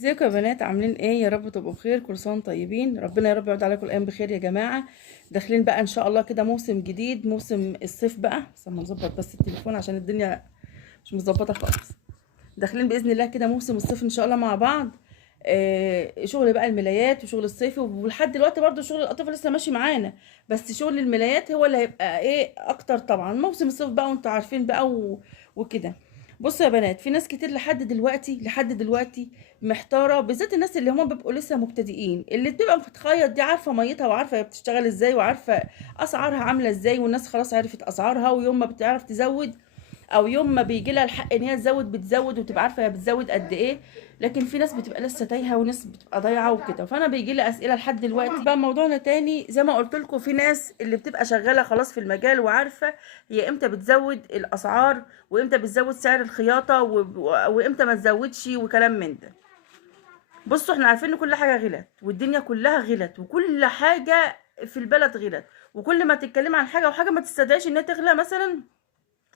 ازيكم يا بنات؟ عاملين ايه؟ يا رب تبقوا بخير، كل سنه وانتم طيبين. ربنا يا رب يعود عليكم الايام بخير يا جماعه. داخلين بقى ان شاء الله كده موسم جديد، موسم الصيف بقى. بس اما نظبط بس التليفون عشان الدنيا مش مظبطه خالص. داخلين باذن الله كده موسم الصيف ان شاء الله مع بعض. شغل بقى الملايات وشغل الصيفي، ولحد دلوقتي برضو شغل القطيفه لسه ماشي معانا. بس شغل الملايات هو اللي هيبقى ايه اكتر طبعا، موسم الصيف بقى وانتوا عارفين بقى وكده. بصوا يا بنات، في ناس كتير لحد دلوقتي محتاره، بالذات الناس اللي هم بيبقوا لسه مبتدئين، اللي بتبقى بتتخيط دي عارفه ميتها وعارفه هي بتشتغل ازاي وعارفه اسعارها عامله ازاي، والناس خلاص عرفت اسعارها، ويوم ما بتعرف تزود او يوم ما بيجي لها الحق ان هي تزود بتزود وتبقى عارفه هي بتزود قد ايه. لكن في ناس بتبقى لسه تايهه وناس بتبقى ضايعه وكده، فانا بيجي لي اسئله لحد دلوقتي بقى. موضوعنا تاني زي ما قلت لكم، في ناس اللي بتبقى شغاله خلاص في المجال وعارفه هي امتى بتزود الاسعار وامتى بتزود سعر الخياطه وامتى ما تزودش وكلام من ده. بصوا، احنا عارفين ان كل حاجه غلت والدنيا كلها غلت وكل حاجه في البلد غلت، وكل ما تتكلم عن حاجه وحاجه ما تستدعيش انها تغلى، مثلا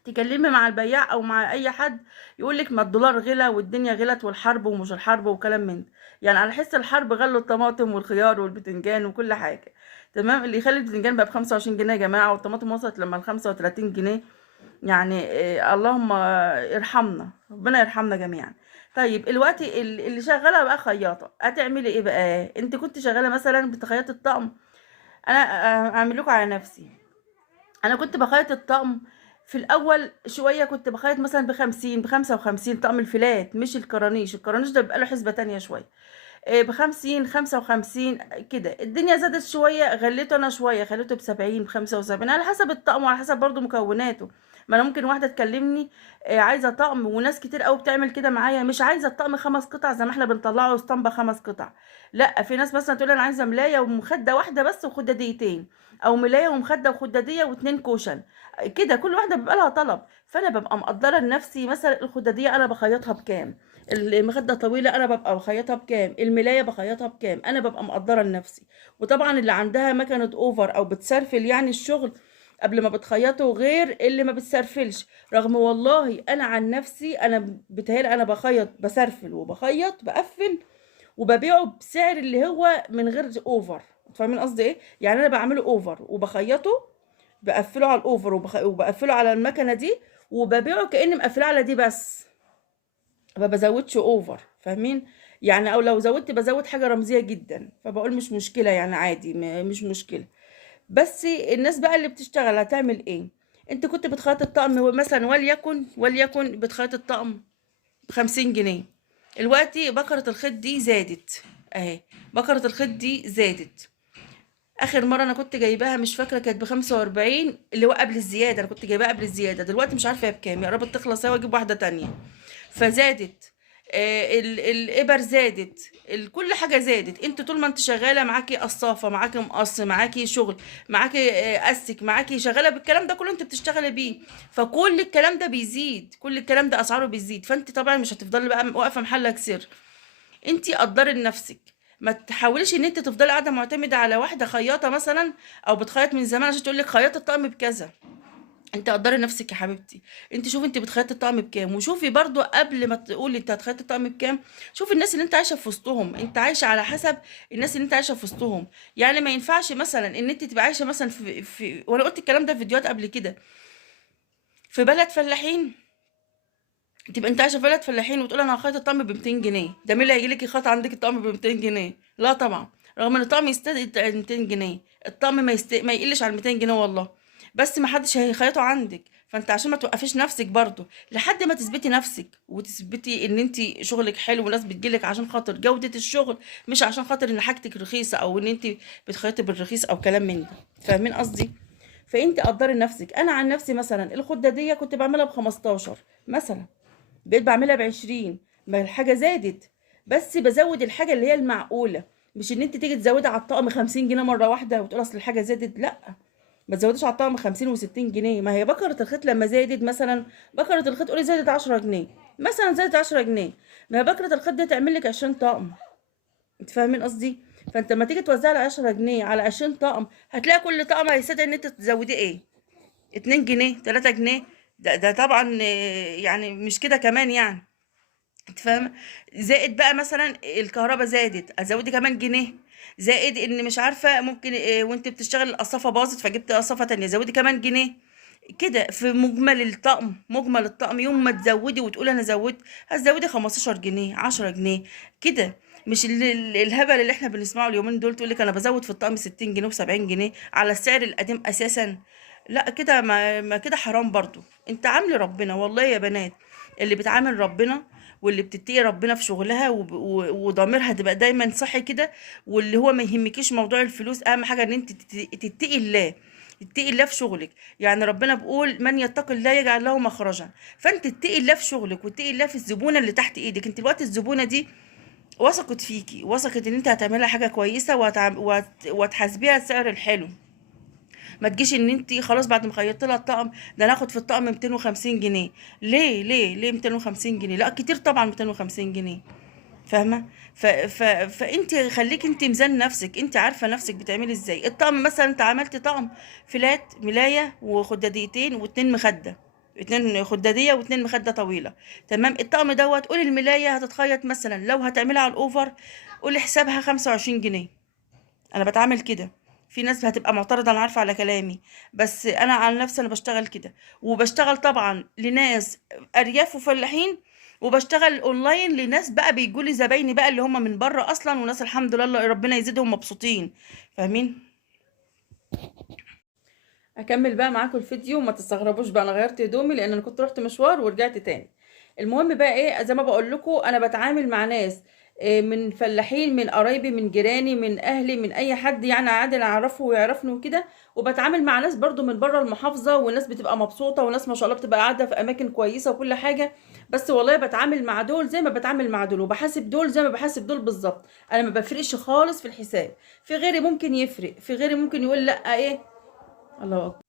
تكلمي مع البياع او مع اي حد يقول لك ما الدولار غلى والدنيا غلت والحرب ومش الحرب وكلام من ده. يعني على حس الحرب غلوا الطماطم والخيار والبتنجان وكل حاجه. تمام، اللي يخلي البتنجان بقى ب 25 جنيه يا جماعه، والطماطم وصلت لما ل 35 جنيه. يعني اللهم ارحمنا، ربنا يرحمنا جميعا. طيب الوقت اللي شغاله بقى خياطه، هتعملي ايه بقى؟ انت كنت شغاله مثلا بتخيطي الطقم. انا اعمل لكم على نفسي. انا كنت بخيط الطقم في الاول شويه، كنت بخيط مثلا ب50 ب55 طقم الفلات، مش الكرانيش. الكرانيش ده بيبقى له حسبه تانية شويه. ب50 55 كده. الدنيا زادت شويه، غليته انا شويه، خليته ب70 ب75 على حسب الطقم وعلى حسب برضو مكوناته. ما انا ممكن واحده تكلمني عايزه طقم، وناس كتير قوي بتعمل كده معايا، مش عايزه الطقم 5 قطع زي ما احنا بنطلعه اسطمبه 5 قطع. لا، في ناس مثلا تقول انا عايزه ملايه ومخده واحده بس وخداديتين، او ملايه ومخده وخداديه واتنين كوشن. كده كل واحده بيبقى لها طلب، فانا ببقى مقدره لنفسي مثلا الخداديه انا بخيطها بكام، المخده طويله انا ببقى بخيطها بكام، الملايه بخيطها بكام، انا ببقى مقدره لنفسي. وطبعا اللي عندها مكنه اوفر او بتسرفل يعني الشغل قبل ما بتخيطه غير اللي ما بتسرفلش. رغم والله انا عن نفسي انا بتهيألي انا بخيط بسرفل وبخيط بقفل وببيعه بسعر اللي هو من غير اوفر. فاهمين قصدي ايه؟ يعني انا بعمله اوفر وبخيطه، بقفله على الاوفر وبقفله على المكنه دي، وببيعه كاني مقفله على دي بس، ما بزودش اوفر. فاهمين؟ يعني او لو زودت بزود حاجه رمزيه جدا، فبقول مش مشكله يعني عادي، مش مشكله. بس الناس بقى اللي بتشتغل هتعمل ايه؟ انت كنت بتخيط الطقم مثلا، وليكن بتخيط الطقم ب50 جنيه. دلوقتي بكرة الخيط دي زادت اهي، بكرة الخيط دي زادت. اخر مرة انا كنت جايباها مش فاكرة كانت ب45، اللي هو قبل الزيادة، انا كنت جايباها قبل الزيادة، دلوقتي مش عارفة هي بكام، يا رب تخلص اهي واجيب واحدة تانية. فزادت. الابر زادت، كل حاجه زادت. انت طول ما انت شغاله معاكي قصافه، معاكي مقص، معاكي شغل، معاكي اسك، معاكي شغاله بالكلام ده كله انت بتشتغلي بيه، فكل الكلام ده بيزيد، كل الكلام ده اسعاره بيزيد. فانت طبعا مش هتفضلي بقى واقفه محلك سر. انت قدري لنفسك، ما تحاوليش ان انت تفضلي قاعده معتمده على واحده خياطه مثلا او بتخيط من زمان عشان تقول لك خياطه الطقم بكذا. انت قدري نفسك يا حبيبتي. انت شوفي انت بتخيطي الطقم بكام، وشوفي برضو قبل ما تقولي انت هتخيطي الطقم بكام، شوفي الناس اللي انت عايشه في وسطهم، انت عايشه على حسب الناس اللي انت عايشه في وسطهم. يعني ما ينفعش مثلا ان انت تبقى عايشه مثلا وانا قلت الكلام ده في فيديوهات قبل كده، في بلد فلاحين. تبقى انت عايشه في بلد فلاحين وتقول انا هخيط الطقم ب 200 جنيه، ده مين اللي هيجي لك يخيط عندك الطقم ب 200 جنيه؟ لا طبعا. رغم ان الطقم يستدعي 200 جنيه، الطقم ما يقلش عن 200 جنيه والله، بس ما حدش هيخيطه عندك. فانت عشان ما توقفيش نفسك برضو لحد ما تثبتي نفسك وتثبتي ان انت شغلك حلو وناس بتجيلك عشان خاطر جودة الشغل، مش عشان خاطر ان حاجتك رخيصة او ان انت بتخيطي بالرخيص او كلام من ده. فاهمين قصدي؟ فانت قدري نفسك. انا عن نفسي مثلا الخدادية كنت بعملها ب15 مثلا، بقيت بعملها ب20. ما الحاجة زادت، بس بزود الحاجة اللي هي المعقولة، مش ان انت تيجي تزودي على الطقم 50 جنيه مرة واحدة وتقول اصل الحاجة زادت. لا، ما تزوديش على الطقم 50 و60 جنيه. ما هي بكرة الخيط لما زادت مثلا، بكرة الخيط قولي زادت 10 جنيه، مثلا زادت 10 جنيه، ما هي بكرة الخيط دي تعمل لك 20 طقم. انت فاهمين قصدي؟ فانت لما تيجي توزعي ال 10 جنيه على 20 طقم، هتلاقي كل طقم هيستدعي ان انت تزوديه ايه؟ 2 جنيه 3 جنيه. ده طبعا يعني مش كده كمان يعني. انت فاهمه؟ زائد بقى مثلا الكهرباء زادت، ازودي كمان جنيه. زائد ان مش عارفه ممكن وانت بتشتغل القصافه باظت فجبت قصافه تانية، زودي كمان جنيه. كده في مجمل الطقم، مجمل الطقم يوم ما تزودي وتقولي انا زودت، هتزودي 15 جنيه، 10 جنيه كده. مش الهبل اللي احنا بنسمعه اليومين دول، تقول لك انا بزود في الطقم 60 جنيه و70 جنيه على السعر القديم اساسا. لا كده، ما كده حرام برضو. انت عاملي ربنا والله يا بنات، اللي بتعامل ربنا واللي بتتقي ربنا في شغلها وضميرها تبقى دايما صحي كده، واللي هو ما يهمكيش موضوع الفلوس، اهم حاجه ان انت تتقي الله، تتقي الله في شغلك. يعني ربنا بيقول من يتق الله يجعل له مخرجا. فانت تتقي الله في شغلك وتتقي الله في الزبونه اللي تحت ايدك. انت الوقت الزبونه دي وثقت فيكي، وثقت ان انت هتعملها حاجه كويسه وهتحاسبيها السعر الحلو. ما تجيش ان انت خلاص بعد ما خيطت لها الطقم، ده انا اخد في الطقم 250 جنيه. ليه 250 جنيه؟ لا كتير طبعا 250 جنيه. فاهمه؟ فانت خليك انت ميزان نفسك، انت عارفه نفسك بتعملي ازاي. الطقم مثلا انت عملتي طقم فلات، ملايه وخداديتين واتنين مخده، اتنين خداديه واتنين مخده طويله، تمام. الطقم دوت، قولي الملايه هتتخيط مثلا لو هتعملها على الاوفر، قولي حسابها 25 جنيه. انا بتعامل كده. في ناس هتبقى معترضة، انا عارفة على كلامي، بس انا عن نفسي انا بشتغل كده. وبشتغل طبعا لناس ارياف وفلاحين، وبشتغل اونلاين لناس بقى بيجولي زبايني بقى اللي هم من بره اصلا، وناس الحمد لله ربنا يزيدهم مبسوطين. فاهمين؟ اكمل بقى معاكم الفيديو، وما تستغربوش بقى انا غيرت هدومي لان انا كنت رحت مشوار ورجعت تاني. المهم بقى ايه، زي ما بقول لكم انا بتعامل مع ناس من فلاحين، من قرايبي، من جيراني، من اهلي، من اي حد يعني عادل اعرفه ويعرفني وكده. وبتعامل مع ناس برضو من بره المحافظة، وناس بتبقى مبسوطة، وناس ما شاء الله بتبقى قاعدة في اماكن كويسة وكل حاجة. بس والله بتعامل مع دول زي ما بتعامل مع دول، وبحاسب دول زي ما بحاسب دول بالظبط. انا ما بفرقش خالص في الحساب. في غيري ممكن يفرق، في غيري ممكن يقول لا ايه. الله أكبر.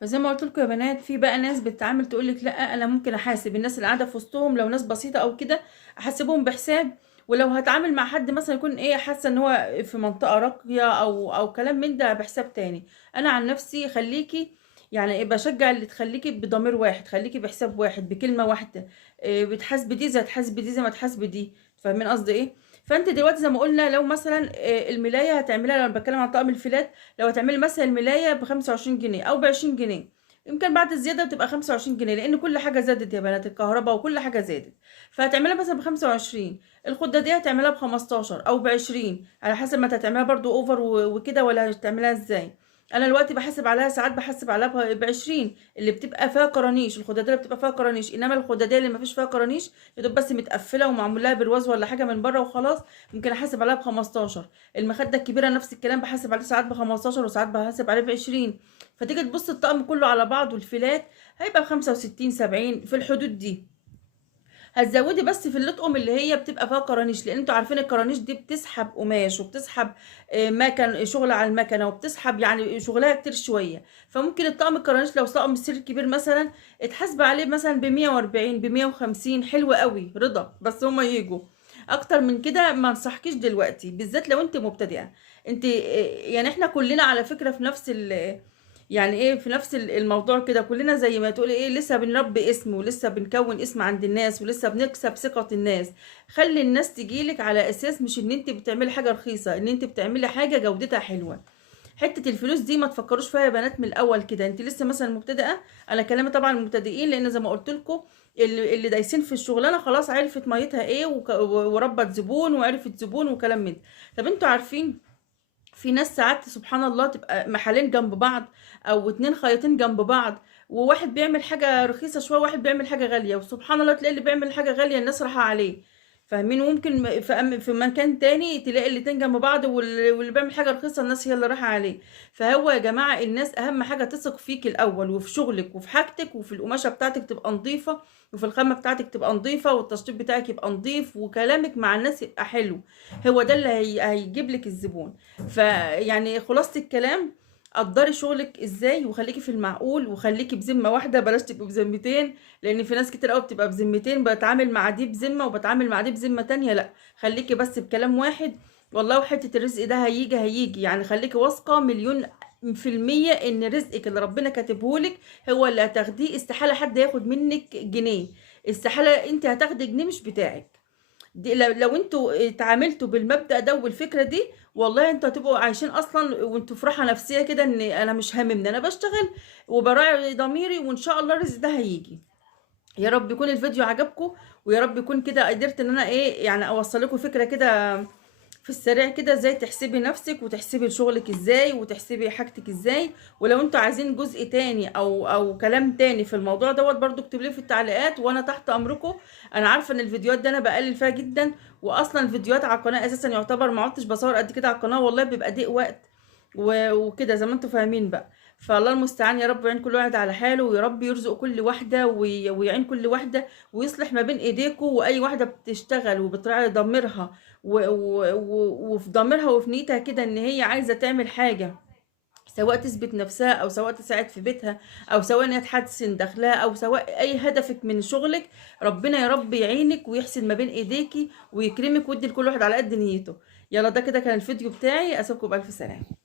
فزي ما قلت لكم يا بنات، في بقى ناس بتتعامل تقول لك لا انا ممكن احاسب الناس اللي قاعده في وسطهم، لو ناس بسيطه او كده احاسبهم بحساب. ولو هتعامل مع حد مثلا يكون ايه حاسه ان هو في منطقه راقيه او كلام من ده، بحساب تاني. انا عن نفسي خليكي، يعني إيه، بشجع اللي تخليكي بضمير واحد، خليكي بحساب واحد بكلمه واحده. إيه، بتحاسبي دي زي تحاسبي دي زي ما تحاسبي دي. فاهمين قصدي ايه؟ فانت دلوقتي زي ما قلنا، لو مثلا الملايه هتعملها، لو أنا بتكلم عن طقم الفلات، لو هتعملي مثلا الملايه ب 25 جنيه او ب 20 جنيه، يمكن بعد الزياده بتبقى 25 جنيه، لان كل حاجه زادت يا بنات، الكهرباء وكل حاجه زادت. فهتعملها مثلا ب 25، الخده دي هتعملها ب 15 او ب 20، على حسب ما هتعملها برضو اوفر وكده، ولا هتعملها ازاي. انا دلوقتي بحاسب عليها، ساعات بحاسب عليها ب 20، اللي بتبقى فيها قرانيش، الخداديه اللي بتبقى فيها قرانيش. انما الخداديه اللي ما فيش فيها قرانيش، يا دوب بس متقفله ومعمول لها برواز ولا حاجه من بره وخلاص، ممكن احاسب عليها ب 15. المخده الكبيره نفس الكلام، بحاسب عليه ساعات ب 15 وساعات بحاسب عليه ب 20. فتيجي تبص الطقم كله على بعضه، الفيلات هيبقى ب65 70 في الحدود دي. هتزودي بس في اللطقم اللي هي بتبقى فيها قرانيش، لان انتوا عارفين القرانيش دي بتسحب قماش، وبتسحب مكن، شغل على المكنه، وبتسحب يعني شغلها كتير شويه. فممكن الطقم القرانيش لو طقم السير كبير مثلا، اتحاسب عليه مثلا ب 140 ب 150، حلو قوي رضا. بس هما يجوا اكتر من كده ما انصحكيش دلوقتي، بالذات لو انت مبتدئه. انت يعني احنا كلنا على فكره في نفس يعني ايه، في نفس الموضوع كده، كلنا زي ما تقولي ايه، لسه بنربي اسم، ولسه بنكون اسم عند الناس، ولسه بنكسب ثقة الناس. خلي الناس تجيلك على اساس مش ان انت بتعملي حاجة رخيصة، ان انت بتعملي حاجة جودتها حلوة. حتة الفلوس دي ما تفكروش فيها يا بنات من الاول كده، انت لسه مثلا مبتدئة. انا كلامي طبعا المبتدئين، لان زي ما قلت لكم، اللي دايسين في الشغلانه خلاص عرفت ميتها ايه، وربت زبون وعرفت زبون وكلام من ده. طب انتوا عارفين، في ناس ساعات سبحان الله تبقى محلين جنب بعض، او اتنين خياطين جنب بعض، وواحد بيعمل حاجة رخيصة شوية، وواحد بيعمل حاجة غالية، وسبحان الله تلاقي اللي بيعمل حاجة غالية الناس راحة عليه. فاهمين؟ وممكن في مكان تاني تلاقي الاتنين جنب بعض، واللي بيعمل حاجة رخيصة الناس هي اللي رايحة عليه. فهو يا جماعة الناس أهم حاجة تثق فيك الأول، وفي شغلك، وفي حاجتك، وفي القماشة بتاعتك تبقى نظيفة، وفي الخامة بتاعتك تبقى نظيفة، والتشطيب بتاعك يبقى نظيف، وكلامك مع الناس يبقى حلو. هو ده اللي هيجيب لك الزبون. فيعني خلاصة الكلام، قدري شغلك ازاي، وخليكي في المعقول، وخليكي بذمة واحدة، بلاش تبقي بذمتين. لان في ناس كتير قوي بتبقى بذمتين، بتعامل مع دي بذمة وبتعامل مع دي بذمة تانية. لا، خليكي بس بكلام واحد. والله وحتة الرزق ده هيجي، يعني خليكي واثقة مليون في المية ان رزقك اللي ربنا كاتبهولك هو اللي هتاخديه، استحالة حد ياخد منك جنيه. استحالة انت هتاخدي جنيه مش بتاعك. دي لو انتوا اتعاملتوا بالمبدأ ده والفكرة دي، والله انتوا هتبقوا عايشين اصلا وانتوا في راحة نفسية كده، ان انا مش هاممني، انا بشتغل وبراعي ضميري، وان شاء الله الرزق ده هيجي. يا رب يكون الفيديو عجبكم، ويا رب يكون كده قدرت ان انا ايه يعني اوصل لكم فكرة كده في السريع كده، ازاي تحسبي نفسك وتحسبي شغلك ازاي وتحسبي حاجتك ازاي. ولو انتوا عايزين جزء تاني او كلام تاني في الموضوع دوت برضو اكتبوا لي في التعليقات وانا تحت امركم. انا عارفه ان الفيديوهات دي انا بقلل فيها جدا، واصلا الفيديوهات على القناه اساسا يعتبر ما عدتش بصور قد كده على القناه، والله بيبقى ضيق وقت وكده زي ما انتوا فاهمين بقى. فالله المستعان، يا رب يعين كل واحد على حاله، ويا رب يرزق كل واحده ويعين كل واحده، ويصلح ما بين ايديكم. واي واحده بتشتغل وبتراعي ضميرها وفي ضميرها وفي نيتها كده ان هي عايزه تعمل حاجه، سواء تثبت نفسها او سواء تساعد في بيتها، او سواء انها تحسن دخلها، او سواء اي هدفك من شغلك، ربنا يا رب يعينك ويحسن ما بين ايديكي ويكرمك ويدي لكل واحد على قد نيته. يلا ده كده كان الفيديو بتاعي، اسيبكم بألف سلامه.